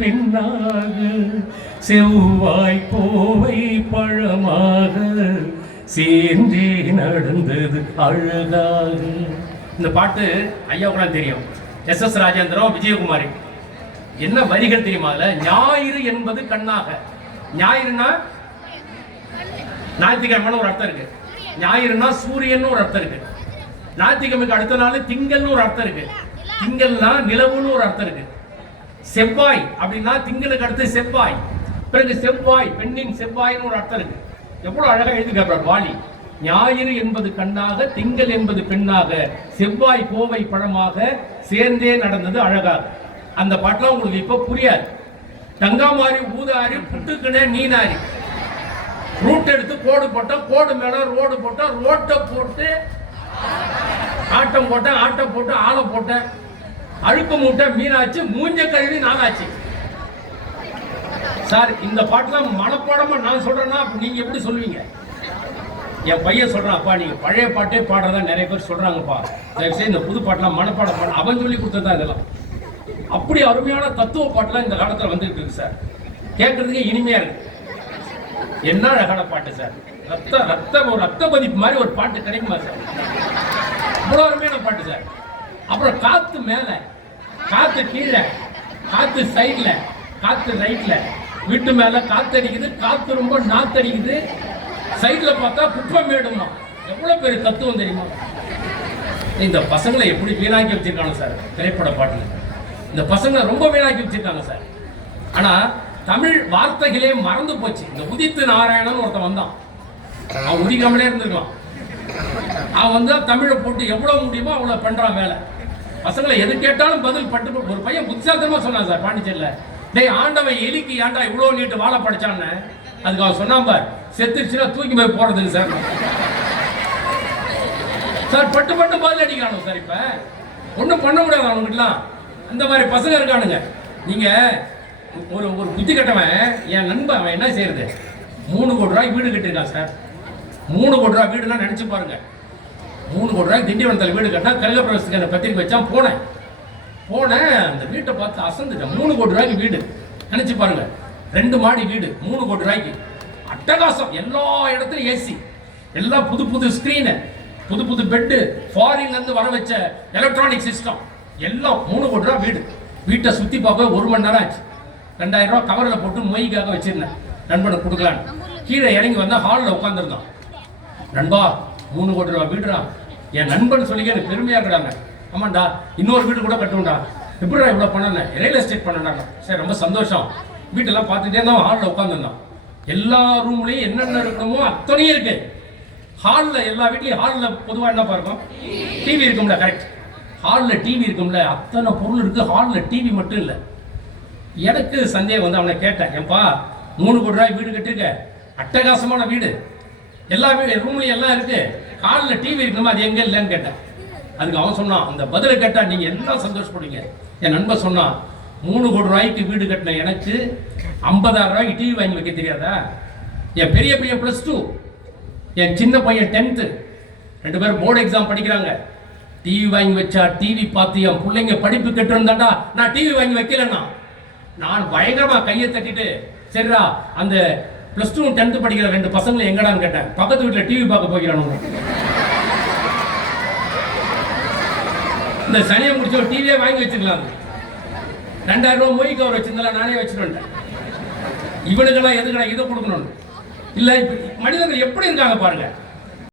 பின்னாக செவ்வாய் கோவை பழமாக சேர்ந்தே நடந்தது அழகாக. இந்த பாட்டு ஐயாவுக்குலாம் தெரியும். எஸ் ராஜேந்திரம், விஜயகுமாரி. என்ன வரிகள் தெரியுமா? ஞாயிறு என்பது கண்ணாக. ஞாயிறுனா ஞாயிற்றுக்கிழமை ஒரு அர்த்தம் இருக்கு. ஞாயிறுனா சூரியன் ஒரு அர்த்தம் இருக்கு. ஞாயிற்றுக்கிழமைக்கு அடுத்த நாள் திங்கள்னு ஒரு அர்த்தம் இருக்கு. திங்கள்னா நிலவுன்னு ஒரு அர்த்தம் இருக்கு. செவ்வாய் அப்படின்னா திங்களுக்கு அடுத்து செவ்வாய், பிறகு செவ்வாய் பெண்ணின் செவ்வாய்னு ஒரு அர்த்தம் இருக்கு. எவ்வளவு அழகா எழுதுகிறார் வாலி. ஞாயிறு என்பது கண்ணாக, திங்கள் என்பது பெண்ணாக, செவ்வாய் கோவை பழமாக சேர்ந்தே நடந்தது அழகாக. அந்த பாட்டுலாம் உங்களுக்கு இப்ப புரியாது. தங்காமாரி ஊதாரி புட்டுக்கினே நீனாரி. ரூட் எடுத்து கோடு போட்டோம், கோடு மேல ரோடு போட்டோம், ரோட்டை போட்டு ஆட்டம் போட்டேன், ஆட்டம் போட்டு ஆளை போட்டேன், அழுக்கு மூட்டை மீனாச்சு, மூஞ்ச கழுவி நானாச்சு. சார் இந்த பாட்டுலாம் மனப்பாடமா நான் சொல்றேன்னா நீங்க எப்படி சொல்லுவீங்க? என் பையன் சொல்றான், அப்பா நீங்க பழைய பாட்டே பாடுறதா நிறைய பேர் சொல்றாங்கப்பா, தயவுசெய்து இந்த புது பாட்டெல்லாம் மனப்பாடம் பாட. அவன் சொல்லி கொடுத்ததா இதெல்லாம். அப்படி அருமையான தத்துவ பாட்டுலாம் இந்த காலத்துல வந்துட்டு இருக்கு சார். கேட்கறதுக்கு இனிமையா இருக்கு. என்ன அழகான பாட்டு சார். ஒரு ரத்த பதிப்பு மாதிரி ஒரு பாட்டு கிடைக்குமா சார்? இவ்வளவு அருமையான பாட்டு சார். அப்புறம் காத்து மேல, காத்து கீழே, காத்து சைட்ல, காத்து ரைட்ல, வீட்டு மேல காத்து அடிக்குது, காத்து ரொம்ப நாத்து அடிக்குது, சைட்ல பார்த்தா குப்பை மேடுமா. எவ்வளவு பேர் தத்துவம் தெரியுமா? இந்த பசங்களை எப்படி வீணாக்கி வச்சிருக்காங்க சார் திரைப்பட பாட்டுல. இந்த பசங்களை ரொம்ப வீணாக்கி வச்சிருக்காங்க சார். ஆனா தமிழ் வார்த்தைகளே மறந்து போச்சு. இந்த உதித்து நாராயணன் ஒருத்தன் வந்தான், அவன் உதிக்காமலே இருந்திருக்கான். அவன் வந்து தமிழை போட்டு எவ்வளவு முடியுமோ அவ்வளவு பண்றான் வேலை. பசங்களை எது கேட்டாலும் பதில் பட்டு. ஒரு பையன் புத்திசாலித்தனமா சொன்னான் சார் பாண்டிச்சேரியில, டேய் ஆண்டவன் எலிக்கு ஏன்டா இவ்வளவு நீட்டு வாழை படிச்சான்னு. அதுக்கு அவன் சொன்னான் பார், செத்துருச்சுன்னா தூக்கி போய் போறதுக்கு சார். சார் பட்டு பட்டு பதில் அடிக்கிறானு சார். இப்ப ஒன்றும் பண்ண முடியாது அவனுக்குலாம். அந்த மாதிரி பசங்க இருக்கானுங்க. நீங்க ஒரு ஒரு புத்தி கட்டவன், என் நண்பன், அவன் என்ன செய்யறது, 3 கோடி ரூபாய் வீடு கட்டிருக்கான் சார். 3 கோடி ரூபாய் வீடுனா நினைச்சு பாருங்க. 3 கோடி ரூபாய் திண்டிவனத்தில் வீடு கட்டினா கருகப்பிரவேசத்துக்கு அந்த பத்திரிக்கை வச்சான். போனேன் அந்த வீட்டை பார்த்து அசந்துட்டேன். 3 கோடி ரூபாய்க்கு வீடு நினைச்சு பாருங்க. 2 மாடி வீடு 3 கோடி ரூபாய்க்கு. அட்டகாசம். எல்லா இடத்துலையும் ஏசி, எல்லாம் புது புது ஸ்கிரீனு, புது புது பெட்டு, ஃபாரின்ல இருந்து வர வச்ச எலக்ட்ரானிக் சிஸ்டம், எல்லாம் 3 கோடி ரூபாய் வீடு. வீட்டை சுத்தி பார்க்க 1 மணி நேரம் ஆச்சு. 2000 ரூபாய் கவரில் போட்டு மொய்க்காக வச்சிருந்தேன், நண்பனுக்கு கொடுக்கலான்னு. கீழே இறங்கி வந்தா ஹாலில் உட்காந்துருந்தான். நண்பா 3 கோடி ரூபாய் வீடுடா. என் நண்பன் சொல்லிக்க எனக்கு பெருமையா இருக்கிறாங்க. ஆமாண்டா, இன்னொரு வீடு கூட கட்டுவோம்டா. எப்படிடா இவ்வளோ பண்ணல? ரியல் எஸ்டேட் பண்ணடா. சரி, ரொம்ப சந்தோஷம். வீட்டெல்லாம் பார்த்துட்டே இருந்தான், ஹாலில் உட்காந்துருந்தான். எல்லா ரூம்லையும் என்னென்ன இருக்கணுமோ அத்தனையும் இருக்கு. ஹாலில் எல்லா வீட்லையும் ஹாலில் பொதுவாக என்ன பார்க்கும், டிவி இருக்கும்ல. கரெக்ட், ஹாலில் டிவி இருக்கும்ல. அத்தனை பொருள் இருக்கு, ஹாலில் டிவி மட்டும் இல்லை. எனக்கு சந்தேகம் வந்து அவனை கேட்டேன், ஏன்பா 3 கோடி ரூபாய் வீடு கட்டிருக்க, அட்டகாசமான வீடு, எல்லா வீடு ரூம்லையும் எல்லாம் இருக்கு, ஹாலில் டிவி இருக்கணுமா, அது எங்க இல்லைன்னு கேட்டேன். அதுக்கு அவன் சொன்னான், அந்த பதிலை கேட்டா நீங்க எல்லாம் சந்தோஷப்படுவீங்க. என் நண்பன் சொன்னான், 3 கோடி ரூபாய்க்கு வீடு கட்டின எனக்கு 50,000 ரூபாய்க்கு டிவி வாங்கி வைக்க தெரியாதா? என் பெரிய பையன் +2, என் சின்ன பையன் 10th, 2 பேரும் போர்டு எக்ஸாம் படிக்கிறாங்க. டிவி வாங்கி வச்சா டிவி பார்த்து என் பிள்ளைங்க படிப்பு கெட்டு இருந்தாண்டா, நான் டிவி வாங்கி வைக்கலன்னா. நான் பயங்கரமா கையை தட்டிட்டு, சரிடா அந்த +2 10th படிக்கிற 2 பசங்களை எங்கடான்னு கேட்டேன். பக்கத்து வீட்டில் டிவி பார்க்க போகிறானு. இந்த சனியை முடிச்ச ஒரு டிவியே வாங்கி வச்சுக்கலாம். 2000 ரூபாய் மொய் கவர் வச்சிருந்தா நானே வச்சுட்டு. இவனுக்கெல்லாம் எதுக்கடா இதை கொடுக்கணும்? இல்லை, மனிதர்கள் எப்படி இருக்காங்க பாருங்க.